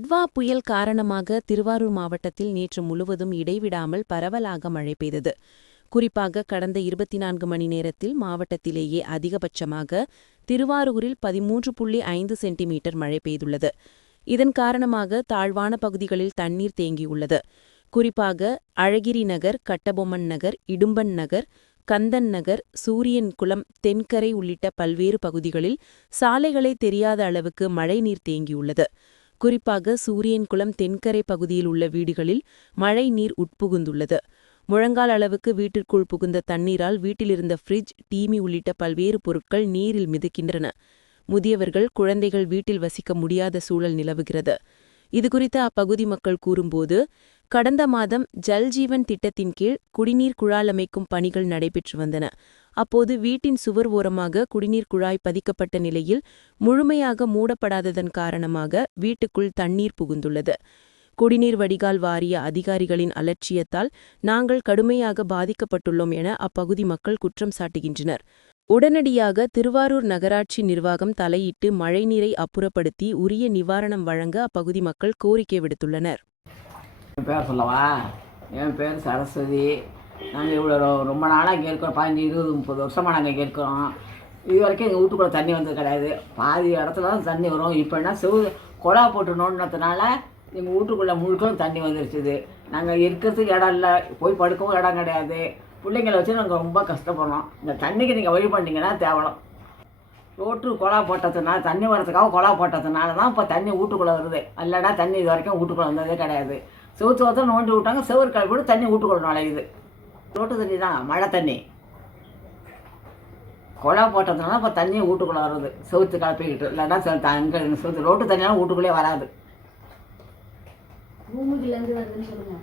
புயல் காரணமாக திருவாரூர் மாவட்டத்தில் நேற்று முழுவதும் இடைவிடாமல் பரவலாக மழை பெய்தது. குறிப்பாக கடந்த இருபத்தி நான்கு மணி நேரத்தில் மாவட்டத்திலேயே அதிகபட்சமாக திருவாரூரில் பதிமூன்று புள்ளி ஐந்து சென்டிமீட்டர் மழை பெய்துள்ளது. இதன் காரணமாக தாழ்வான பகுதிகளில் தண்ணீர் தேங்கியுள்ளது. குறிப்பாக அழகிரி நகர் கட்டபொம்மன் நகர் இடும்பன் நகர் கந்தன் நகர் சூரியன் குளம் தென்கரை உள்ளிட்ட பல்வேறு பகுதிகளில் சாலைகளை தெரியாத அளவுக்கு மழைநீர் தேங்கியுள்ளது. குறிப்பாக சூரியன்குளம் தென்கரை பகுதியில் உள்ள வீடுகளில் மழை நீர் உட்புகுந்துள்ளது. முழங்கால் அளவுக்கு வீட்டிற்குள் புகுந்த தண்ணீரால் வீட்டிலிருந்த ஃப்ரிட்ஜ் டீமி உள்ளிட்ட பல்வேறு பொருட்கள் நீரில் மிதக்கின்றன. முதியவர்கள் குழந்தைகள் வீட்டில் வசிக்க முடியாத சூழல் நிலவுகிறது. இதுகுறித்து அப்பகுதி மக்கள் கூறும்போது கடந்த மாதம் ஜல்ஜீவன் திட்டத்தின் கீழ் குடிநீர் குழால் அமைக்கும் பணிகள் நடைபெற்று வந்தன. அப்போது வீட்டின் சுவர் ஓரமாக குடிநீர் குழாய் பதிக்கப்பட்ட நிலையில் முழுமையாக மூடப்படாததன் காரணமாக வீட்டுக்குள் தண்ணீர் புகுந்துள்ளது. குடிநீர் வடிகால் வாரிய அதிகாரிகளின் அலட்சியத்தால் நாங்கள் கடுமையாக பாதிக்கப்பட்டுள்ளோம் என அப்பகுதி மக்கள் குற்றம் சாட்டுகின்றனர். உடனடியாக திருவாரூர் நகராட்சி நிர்வாகம் தலையிட்டு மழைநீரை அப்புறப்படுத்தி உரிய நிவாரணம் வழங்க அப்பகுதி மக்கள் கோரிக்கை விடுத்துள்ளனர். என் பேர் சொல்லவா? என் பேர் சரஸ்வதி. நாங்கள் இவ்வளோ ரொம்ப நாளாக இங்கே இருக்கிறோம் பதினஞ்சு இருபது முப்பது வருஷமாக நாங்கள் இங்கே இருக்கிறோம் இது வரைக்கும் எங்கள் வீட்டுக்குள்ளே தண்ணி வந்தது கிடையாது. பாதி இடத்துல தான் தண்ணி வரும். இப்போ என்ன செவ் குழா போட்டு நோண்டினதுனால எங்கள் வீட்டுக்குள்ளே முழுக்கவும் தண்ணி வந்துருச்சுது. நாங்கள் இருக்கிறதுக்கு இடம் இல்லை. போய் படுக்கவும் இடம் கிடையாது. பிள்ளைங்கள வச்சு நாங்கள் ரொம்ப கஷ்டப்படுறோம். இந்த தண்ணிக்கு நீங்கள் வழி பண்ணிங்கன்னா தேவலாம். ரோட்டு குழா போட்டதுனால தண்ணி வரதுக்காக குழா போட்டதுனால தான் இப்போ தண்ணி வீட்டுக்குள்ளே வருது. அல்லடா தண்ணி இது வரைக்கும் வீட்டுக்குள்ளே வந்ததே கிடையாது. செவுத்து ஒருத்தர் நோண்டி விட்டாங்க செவரு கூட தண்ணி வீட்டுக்குள்ள இது ரோட்டு தண்ணி தான் மழை தண்ணி. குழா போட்டதுனால இப்போ தண்ணியை ஊட்டுக்குள்ளே வருது செவுத்து கலப்பிக்கிட்டு. இல்லைன்னா அங்கே செவுத்து ரோட்டு தண்ணியெல்லாம் வீட்டுக்குள்ளே வராது. பூமிக்குலேருந்து வருதுன்னு சொல்லுங்க.